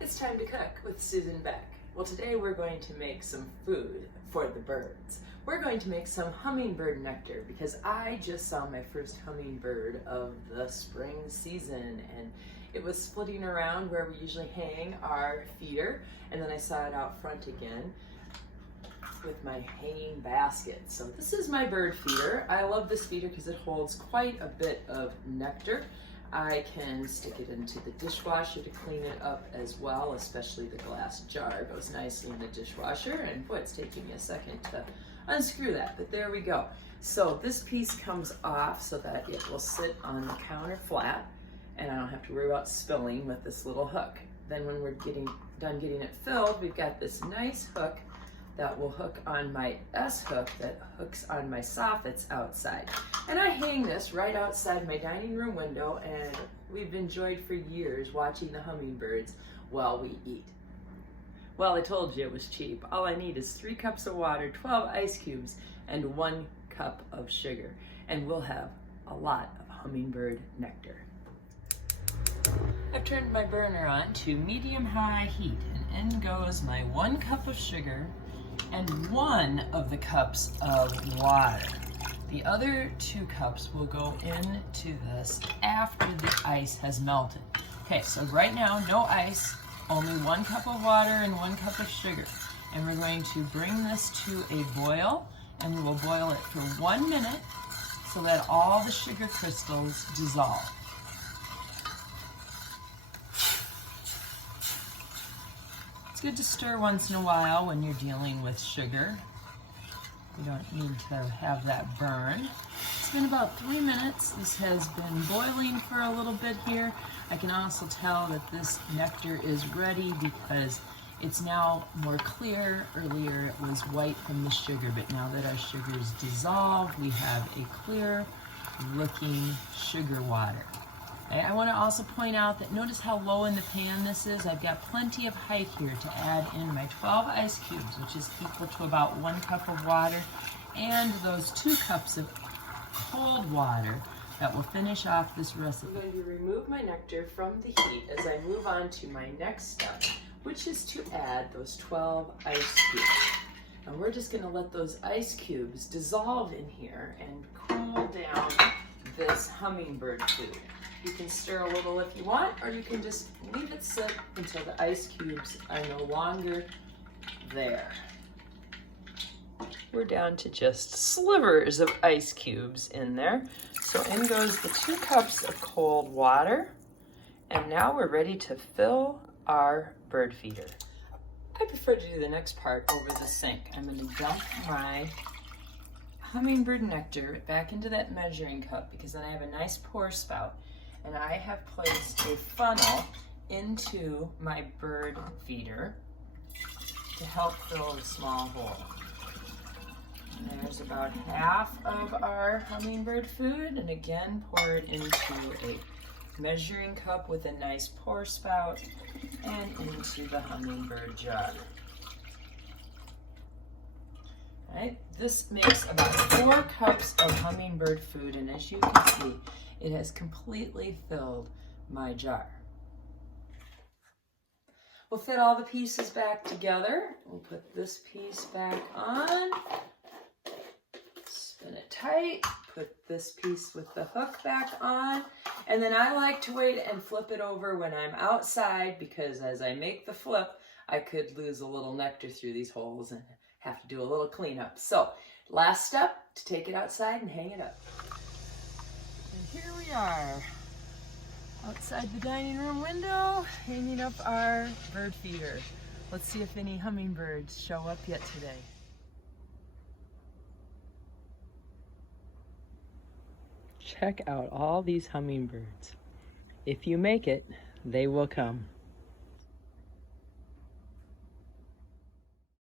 It's time to cook with Susan and Beck. Well, today we're going to make some food for the birds. We're going to make some hummingbird nectar because I just saw my first hummingbird of the spring season, and it was splitting around where we usually hang our feeder, and then I saw it out front again with my hanging basket. So this is my bird feeder. I love this feeder because it holds quite a bit of nectar. I can stick it into the dishwasher to clean it up as well, especially the glass jar goes nicely in the dishwasher. And boy, it's taking me a second to unscrew that, but there we go. So this piece comes off so that it will sit on the counter flat and I don't have to worry about spilling with this little hook. Then when we're done getting it filled, we've got this nice hook that will hook on my S hook that hooks on my soffits outside. And I hang this right outside my dining room window, and we've enjoyed for years watching the hummingbirds while we eat. Well, I told you it was cheap. All I need is 3 cups of water, 12 ice cubes, and 1 cup of sugar. And we'll have a lot of hummingbird nectar. I've turned my burner on to medium-high heat, and in goes my 1 cup of sugar and 1 of the cups of water. The other 2 cups will go into this after the ice has melted. Okay, so right now, no ice, only 1 cup of water and 1 cup of sugar. And we're going to bring this to a boil, and we will boil it for 1 minute so that all the sugar crystals dissolve. It's good to stir once in a while when you're dealing with sugar. You don't need to have that burn. It's been about 3 minutes. This has been boiling for a little bit here. I can also tell that this nectar is ready because it's now more clear. Earlier it was white from the sugar, but now that our sugar is dissolved, we have a clear looking sugar water. I want to also point out that notice how low in the pan this is. I've got plenty of height here to add in my 12 ice cubes, which is equal to about 1 cup of water, and those 2 cups of cold water that will finish off this recipe. I'm going to remove my nectar from the heat as I move on to my next step, which is to add those 12 ice cubes. And we're just going to let those ice cubes dissolve in here and cool down this hummingbird food. You can stir a little if you want, or you can just leave it sit until the ice cubes are no longer there. We're down to just slivers of ice cubes in there. So in goes the 2 cups of cold water. And now we're ready to fill our bird feeder. I prefer to do the next part over the sink. I'm going to dump my hummingbird nectar back into that measuring cup because then I have a nice pour spout. And I have placed a funnel into my bird feeder to help fill the small hole. And there's about half of our hummingbird food, and again, pour it into a measuring cup with a nice pour spout and into the hummingbird jar. All right, this makes about 4 cups of hummingbird food, and as you can see, it has completely filled my jar. We'll fit all the pieces back together. We'll put this piece back on, spin it tight, put this piece with the hook back on, and then I like to wait and flip it over when I'm outside because as I make the flip, I could lose a little nectar through these holes and have to do a little cleanup. So, last step, to take it outside and hang it up. And here we are, outside the dining room window, hanging up our bird feeder. Let's see if any hummingbirds show up yet today. Check out all these hummingbirds. If you make it, they will come.